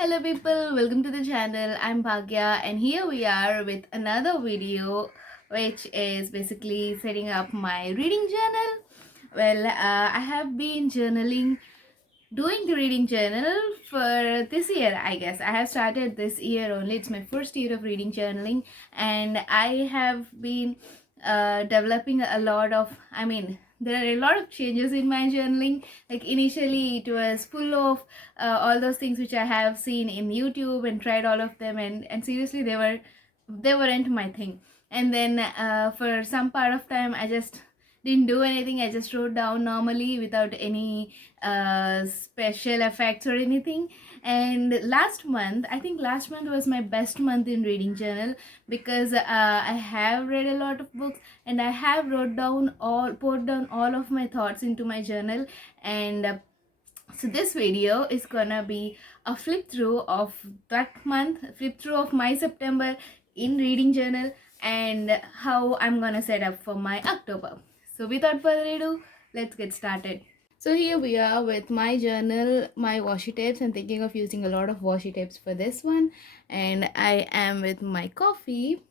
Hello people, welcome to the channel. I'm Bhagya and here we are with another video which is basically setting up my reading journal. I have been doing the reading journal for this year, I guess. I have started this year only. It's my first year of reading journaling and I have been developing a lot of, there are a lot of changes in my journaling. Like initially it was full of all those things which I have seen in YouTube and tried all of them, and seriously they weren't my thing. And then for some part of time I just didn't do anything. I just wrote down normally without any special effects or anything. And last month was my best month in reading journal, because I have read a lot of books and I have put down all of my thoughts into my journal. And so this video is gonna be a flip through of flip through of my September in reading journal, and how I'm gonna set up for my October. So without further ado, let's get started. So here we are with my journal, my washi tapes. I'm thinking of using a lot of washi tapes for this one. And I am with my coffee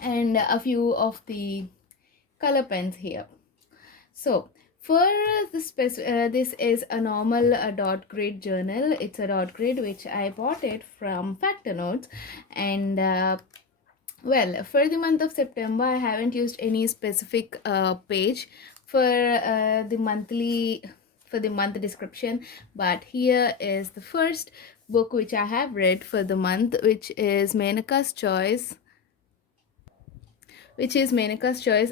and a few of the color pens here. So for this is a normal dot grid journal. It's a dot grid which I bought it from Factor Notes. And for the month of September, I haven't used any specific page for the month description, but here is the first book which I have read for the month, which is Menaka's Choice.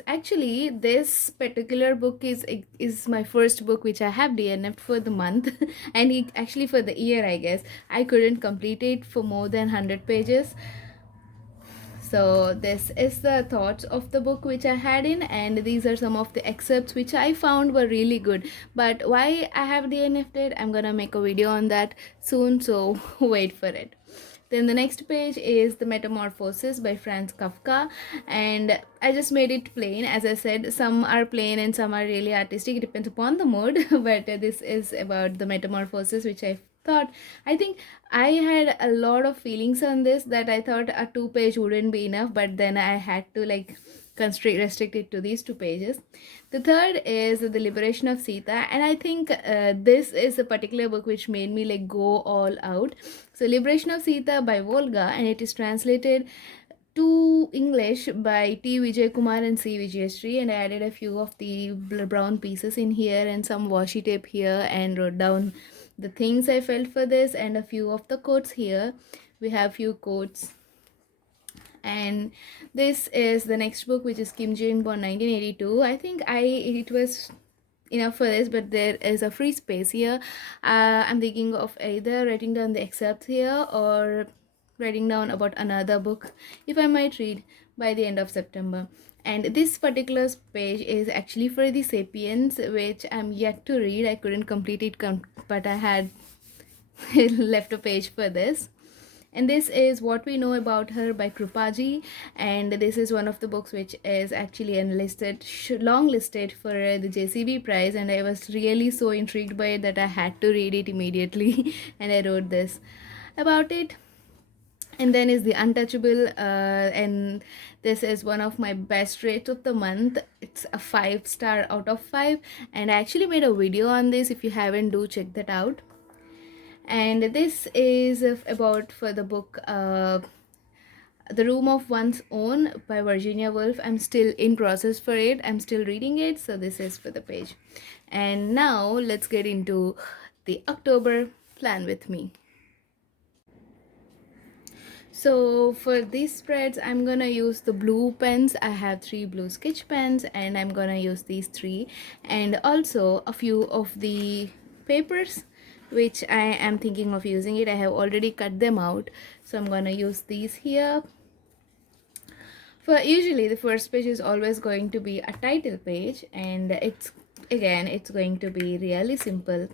Actually, this particular book is my first book which I have DNF'd for the month and actually for the year, I guess. I couldn't complete it for more than 100 pages. So this is the thoughts of the book which I had in, and these are some of the excerpts which I found were really good. But why I have DNF'd it, I'm gonna make a video on that soon, so wait for it. Then the next page is The Metamorphosis by Franz Kafka, and I just made it plain. As I said, some are plain and some are really artistic. It depends upon the mood. But this is about the metamorphosis, which I think I had a lot of feelings on this, that I thought a 2-page wouldn't be enough, but then I had to restrict it to these 2 pages. The third is The Liberation of Sita, and I think this is a particular book which made me go all out. So Liberation of Sita by Volga, and it is translated to English by T. Vijay Kumar and C. Vijayashree, and I added a few of the brown pieces in here and some washi tape here, and wrote down the things I felt for this and a few of the quotes here. We have few quotes. And this is the next book, which is Kim Jong Born 1982. I think it was enough for this, but there is a free space here. I'm thinking of either writing down the excerpts here or writing down about another book if I might read by the end of September. And this particular page is actually for the Sapiens, which I'm yet to read. I couldn't complete it, but I had left a page for this. And this is What We Know About Her by Krupaji, and this is one of the books which is actually long listed for the JCB prize, and I was really so intrigued by it that I had to read it immediately and I wrote this about it. And then is The Untouchable, and this is one of my best rates of the month. It's a 5-star out of 5, and I actually made a video on this. If you haven't, do check that out. And this is about for the book The Room of One's Own by Virginia Woolf. I'm still in process for it. I'm still reading it, so this is for the page. And now let's get into the October plan with me. So for these spreads, I'm gonna use the blue pens. I have 3 blue sketch pens, and I'm gonna use these 3, and also a few of the papers which I am thinking of using it. I have already cut them out, so I'm gonna use these here. For usually the first page is always going to be a title page, and it's going to be really simple.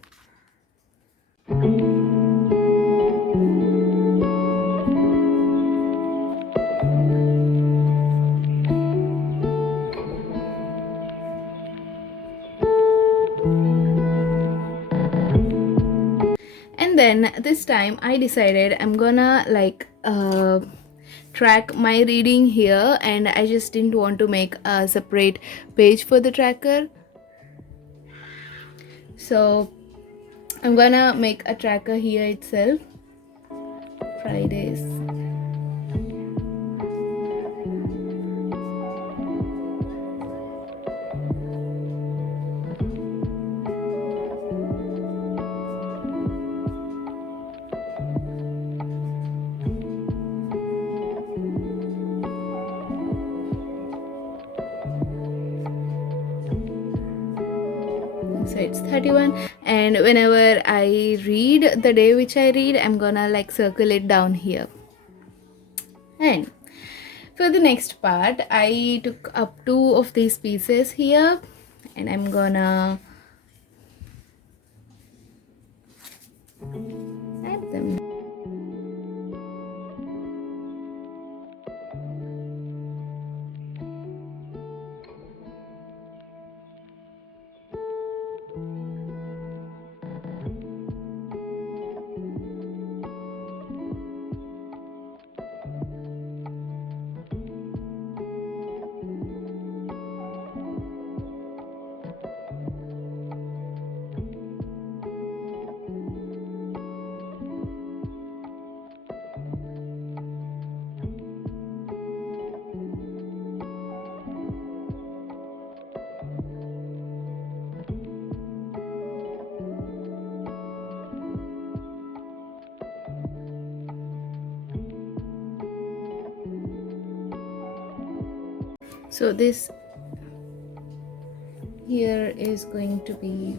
And then this time I decided I'm gonna like track my reading here, and I just didn't want to make a separate page for the tracker. So I'm gonna make a tracker here itself. Fridays. So it's 31, and whenever I read the day which I read, I'm gonna like circle it down here. And for the next part, I took up 2 of these pieces here, and I'm gonna add them. So this here is going to be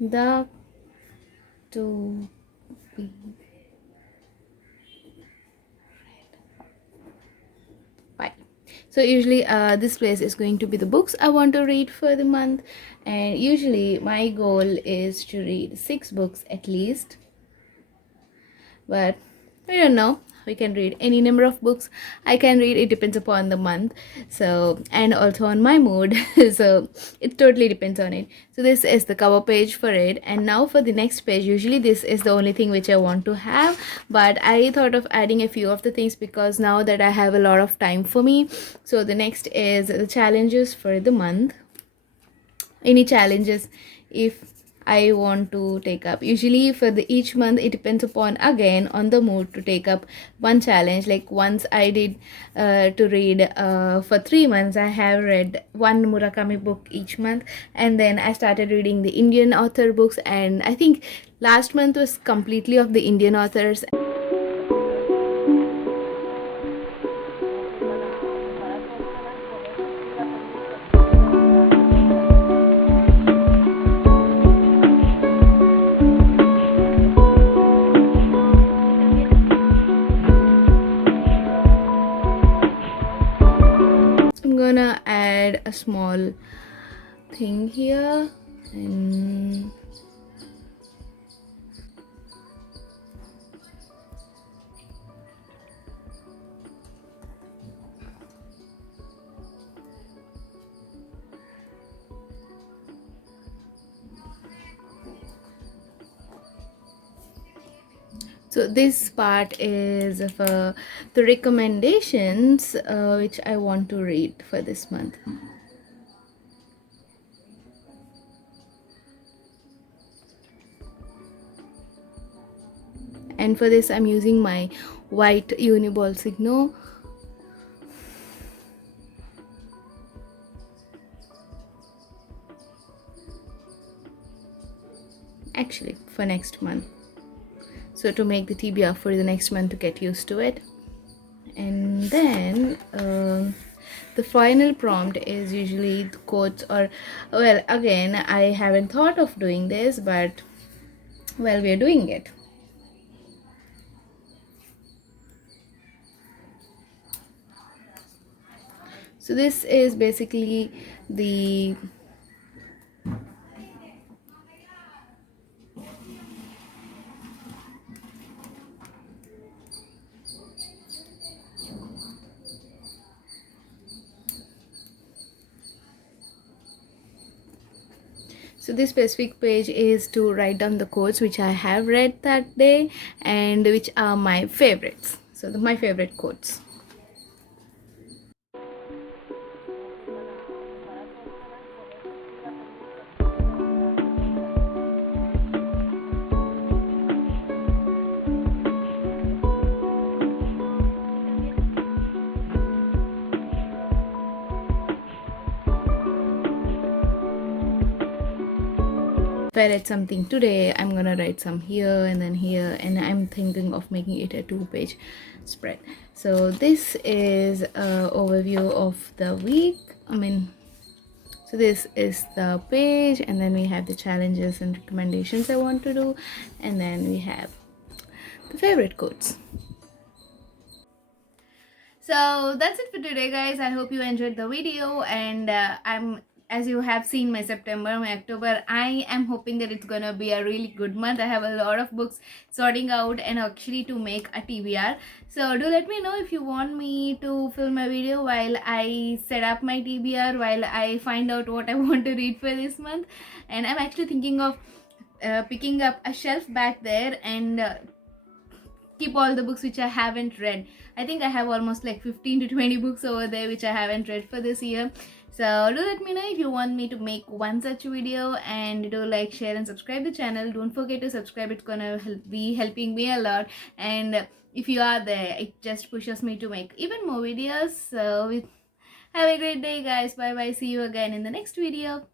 the to be fine. So usually this place is going to be the books I want to read for the month, and usually my goal is to read 6 books at least, but I don't know, we can read any number of books I can read. It depends upon the month, so, and also on my mood. So it totally depends on it. So this is the cover page for it, and now for the next page, usually this is the only thing which I want to have, but I thought of adding a few of the things because now that I have a lot of time for me. So the next is the challenges for the month. Any challenges if I want to take up. Usually for the each month it depends upon again on the mood to take up one challenge. Like once I did to read for 3 months. I have read one Murakami book each month, and then I started reading the Indian author books, and I think last month was completely of the Indian authors. I'm gonna add a small thing here, and so this part is for the recommendations which I want to read for this month. And for this I'm using my white Uniball Signo. Actually for next month, so to make the TBR for the next month to get used to it. And then the final prompt is usually the quotes, or well, again I haven't thought of doing this, but well, we're doing it. So this is basically the So this specific page is to write down the quotes which I have read that day and which are my favorites. So my favorite quotes. If I write something today, I'm gonna write some here and then here, and I'm thinking of making it a 2-page spread. So this is a overview of the week. So this is the page, and then we have the challenges and recommendations I want to do, and then we have the favorite quotes. So that's it for today, guys. I hope you enjoyed the video, and as you have seen my September, my October, I am hoping that it's gonna be a really good month. I have a lot of books sorting out and actually to make a TBR. So do let me know if you want me to film a video while I set up my TBR, while I find out what I want to read for this month. And I'm actually thinking of picking up a shelf back there and keep all the books which I haven't read. I think I have almost like 15 to 20 books over there which I haven't read for this year. So do let me know if you want me to make one such video, and do like, share and subscribe the channel. Don't forget to subscribe, it's gonna be helping me a lot, and if you are there, it just pushes me to make even more videos. So have a great day, guys. Bye bye, see you again in the next video.